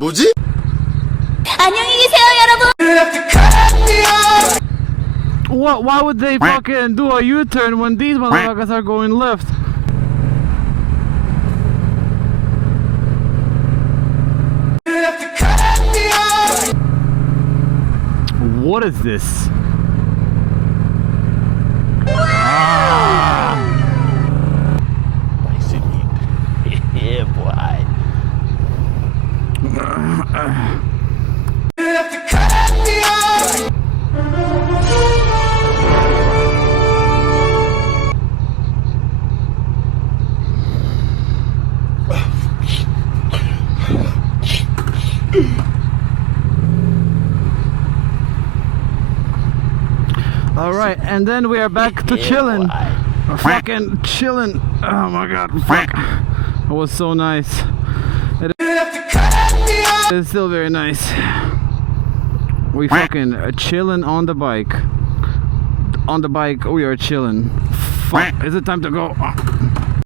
뭐지? 안녕히 계세요, 여러분. What? Why would they fucking do a U-turn when these motherfuckers are going left? What is this? Yeah, boy. All right, and then we are back to chilling. Fucking chilling. Oh my god, fuck. It was so nice. It is still very nice. We fucking chilling on the bike. On the bike, we are chilling. Fuck, is it time to go?